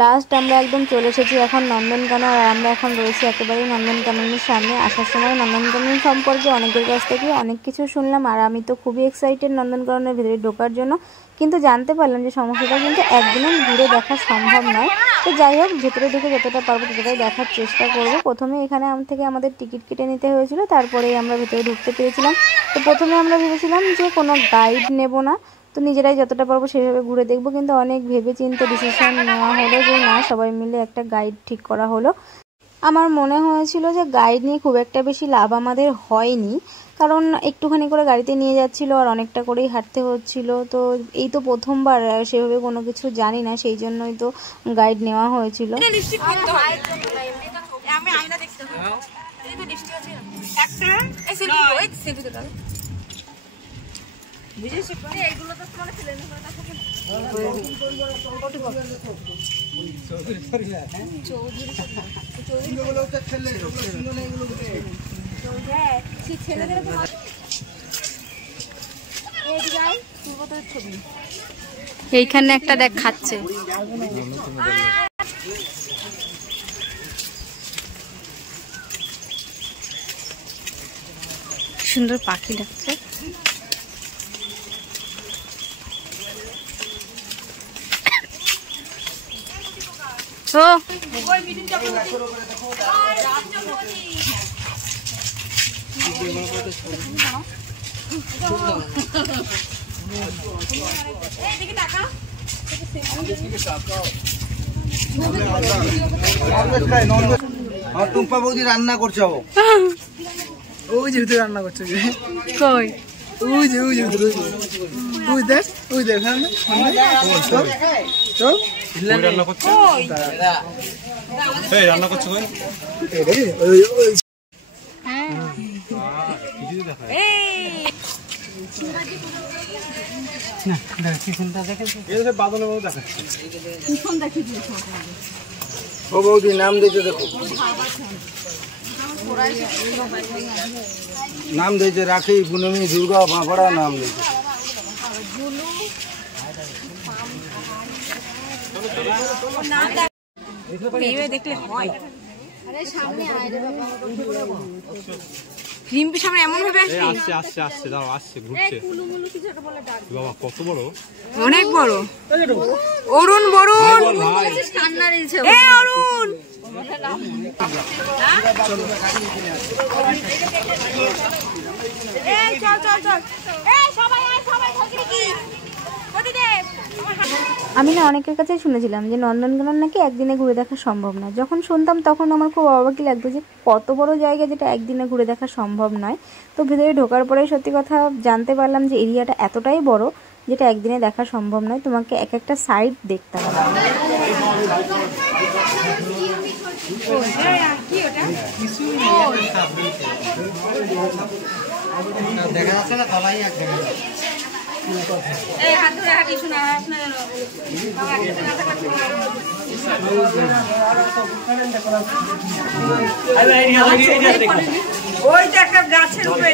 Last আমরা একদম চলে এসেছি এখন নন্দনকানন। আর আমরা এখন রয়েছি একেবারেই নন্দনকাননের সামনে। আসার সময় নন্দনকানন সম্পর্কে অনেকের কাছ থেকে অনেক কিছু শুনলাম, আর আমি তো খুবই এক্সাইটেড নন্দনকাননের ভিতরে ঢোকার জন্য। কিন্তু জানতে পারলাম যে সমস্যাটা কিন্তু একদিনে ঘুরে দেখা সম্ভব নয়। তো যাই হোক, ভেতরে ঢুকে যতটা পারবো ততটাই দেখার চেষ্টা করব। প্রথমে এখানে থেকে আমাদের টিকিট কেটে নিতে হয়েছিল, তারপরেই আমরা ভেতরে ঢুকতে পেরেছিলাম। তো প্রথমে আমরা ভেবেছিলাম যে কোনো গাইড নেব না, তো নিজেরাই যতটা পারবো সেভাবে ঘুরে দেখবো। কিন্তু অনেক ভেবে চিন্তে ডিসিশন নেওয়া হলো যে না, সবাই মিলে একটা গাইড ঠিক করা হলো। আমার মনে হয়েছিল যে গাইড নিয়ে খুব একটা বেশি লাভ আমাদের হয়নি, কারণ একটুখানি করে গাড়িতে নিয়ে যাচ্ছিল আর অনেকটা করেই হাঁটতে হচ্ছিল। তো এই তো প্রথমবার, সেভাবে কোনো কিছু জানি না, সেই জন্যই তো গাইড নেওয়া হয়েছিল। এইখানে একটা দেখ খাচ্ছে, সুন্দর পাখি লাগছে। তো টুম্পা বৌদি রান্না করছে, ওই যে ভিতরে রান্না করছে। কই ওই যে ওই যে ওই দেখ, ওই দেখ, চল রান্না করছে, রান্না করছে। ও বৌদি নাম দিয়েছে, দেখো নাম দিয়েছে রাখি, পুনমি, দুর্গা, বাঁকড়া নাম দিয়েছে। দেখলে হয় রিম্পি সামনে এমন ভাবে আসছে, আসছে আসছে দাও, আসছে ঘুরছে। বাবা কত বড়, অনেক বড়। অরুণ বরুণ, এ অরুণ, আমি না অনেকের কাছে শুনেছিলাম যে নন্দনকানন নাকি একদিনে ঘুরে দেখা সম্ভব না। যখন শুনতাম তখন আমার খুব অবাকই লাগতো যে কত বড় জায়গা যেটা একদিনে ঘুরে দেখা সম্ভব নয়। তো ভিতরে ঢোকার পরে সত্যি কথা জানতে পারলাম যে এরিয়াটা এতটাই বড় যেটা একদিনে দেখা সম্ভব নয়, তোমাকে এক একটা সাইড দেখতে হবে। দেখা যাচ্ছে না, তলাই এক দেখা ওইটা একটা গাছের উপরে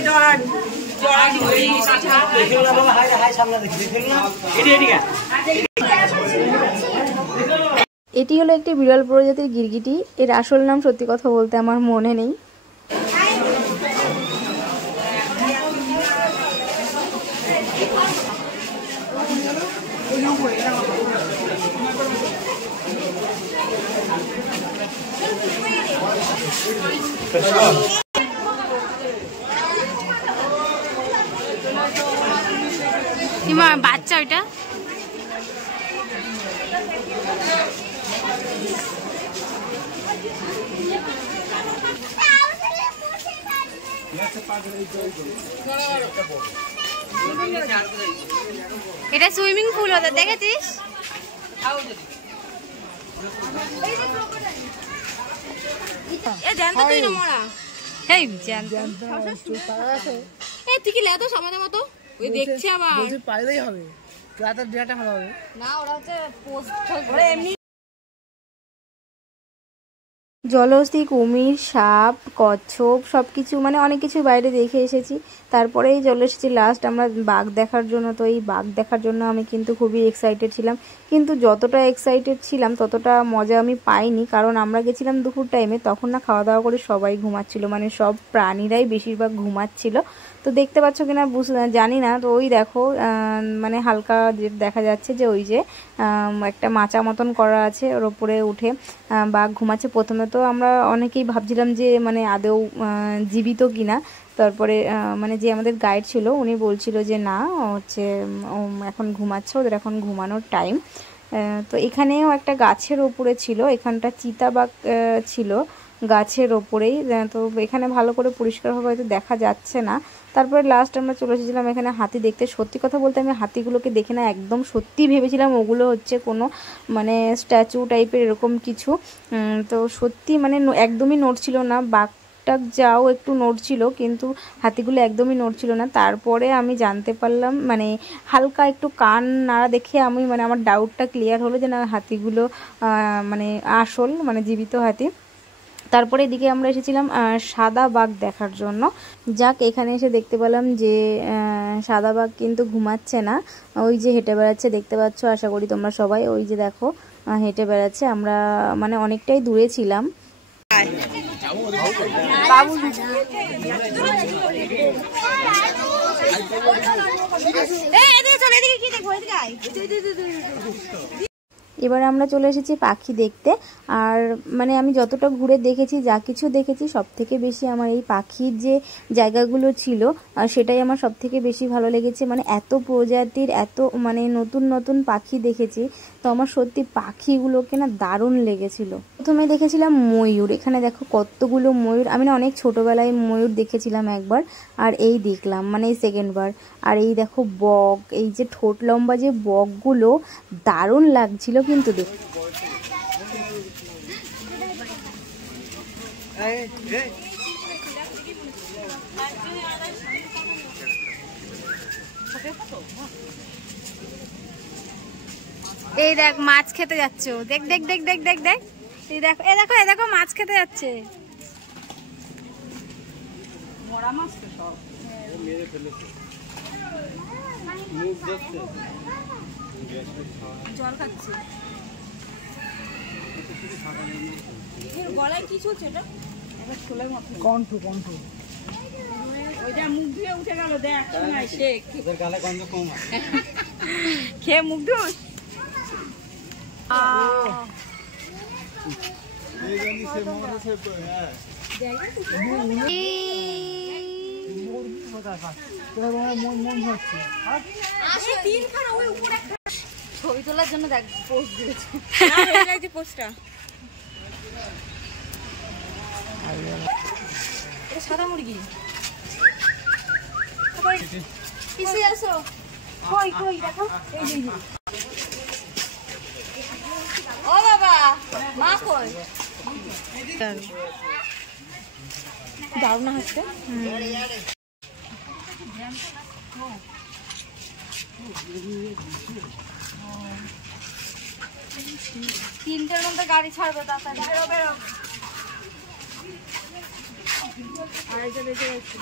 এটি হলো একটি বিরল প্রজাতির গিরগিটি। এর আসল নাম সত্যি কথা বলতে আমার মনে নেই। বাচ্চা ওইটা এটা সুইমিং পুল ওদের দেখেছিস? এ জানতো তুই না মোরা, এই জানতো এই তুই কি লেতো সামনে মতো ওই দেখছি আবার বলছি পাইলেই হবে, রাতের ডেটা ভালো হবে না। ওরা হচ্ছে পোস্ট ওরা এমনি জলহস্তী, কুমির, সাপ, কচ্ছপ সব কিছু মানে অনেক কিছু বাইরে দেখে এসেছি। তারপরেই চলে এসেছি লাস্ট আমরা বাঘ দেখার জন্য। তো এই বাঘ দেখার জন্য আমি কিন্তু খুবই এক্সাইটেড ছিলাম, কিন্তু যতটা এক্সাইটেড ছিলাম ততটা মজা আমি পাইনি, কারণ আমরা গেছিলাম দুপুর টাইমে, তখন না খাওয়া দাওয়া করে সবাই ঘুমাচ্ছিল, মানে সব প্রাণীরাই বেশিরভাগ ঘুমাচ্ছিল। তো দেখতে পাচ্ছ কিনা জানি না। তো ওই দেখো মানে হালকা দেখা যাচ্ছে যে ওই যে একটা মাচা মতন করা আছে, ওর ওপরে উঠে বাঘ ঘুমাচ্ছে। প্রথমে তো আমরা অনেকেই ভাবছিলাম যে মানে আদৌ জীবিত কিনা। তারপরে মানে যে আমাদের গাইড ছিল উনি বলছিল যে না হচ্ছে এখন ঘুমাচ্ছে, ওদের এখন ঘুমানোর টাইম। তো এখানেও একটা গাছের ওপরে ছিল, এখানটা চিতাবাঘ ছিল গাছের ওপরেই। তো এখানে ভালো করে পরিষ্কারভাবে হয়তো দেখা যাচ্ছে না। তারপরে লাস্ট আমরা চলে এসেছিলাম এখানে হাতি দেখতে। সত্যি কথা বলতে আমি হাতিগুলোকে দেখে না একদম সত্যি ভেবেছিলাম ওগুলো হচ্ছে কোনো মানে স্ট্যাচু টাইপের এরকম কিছু। তো সত্যি মানে একদমই নড়ছিল না, বাঘটা যাও একটু নড়ছিল কিন্তু হাতিগুলো একদমই নড়ছিল না। তারপরে আমি জানতে পারলাম মানে হালকা একটু কান নাড়া দেখে আমি মানে আমার ডাউটটা ক্লিয়ার হলো যে না হাতিগুলো মানে আসল মানে জীবিত হাতি। তারপরে এদিকে আমরা এসেছিলাম সাদা বাঘ দেখার জন্য। যাক এখানে এসে দেখতে পেলাম যে সাদা বাঘ কিন্তু ঘুমাচ্ছে না, ওই যে হেঁটে বেড়াচ্ছে দেখতে পাচ্ছ, আশা করি তোমরা সবাই। ওই যে দেখো হেঁটে বেড়াচ্ছে, আমরা মানে অনেকটাই দূরে ছিলাম। এবার আমরা চলে এসেছি পাখি দেখতে। আর মানে আমি যতটা ঘুরে দেখেছি, যা কিছু দেখেছি, সব থেকে বেশি আমার এই পাখির যে জায়গাগুলো ছিল সেটাই আমার সব থেকে বেশি ভালো লেগেছে। মানে এত প্রজাতির এত মানে নতুন নতুন পাখি দেখেছি, তো আমার সত্যি পাখিগুলোকে না দারুণ লেগেছিল। প্রথমে দেখেছিলাম ময়ূর, এখানে দেখো কতগুলো ময়ূর। আমি না অনেক ছোটোবেলায় ময়ূর দেখেছিলাম একবার, আর এই দেখলাম মানে এই সেকেন্ডবার। আর এই দেখো বক, এই যে ঠোঁট লম্বা যে বকগুলো দারুণ লাগছিল কিন্তু দেখতে। এই দেখ মাছ খেতে যাচ্ছ, দেখ দেখ দেখ দেখ দেখ দেখ, এই দেখো এ দেখো এ দেখো মাছ খেতে যাচ্ছে। মরা মাছ তো সব মেরে ফেলেছে, মুখ দেখতে জল খাচ্ছে। এর গলায় কি চলছে? এটা একটা ছোলার মতো কণ্ঠ ওইটা মুখ ধুয়ে উঠে গেল। দেখ শোনাই শেখ ওদের গালে গন্ধ কম আছে, খেয়ে মুখ ধুস। ছবি তোলার জন্য দেখ পোস্ট দিয়েছে, পোস্টটা সাদা মুরগি। পিছিয়ে আসো, কই কই দেখো এই যে ও বাবা মা কই দারুণ হাসছে। তিনটের মধ্যে গাড়ি ছাড়বে তাড়াতাড়ি। বেরো বেরো, আড়াইটা বেজে গেছে।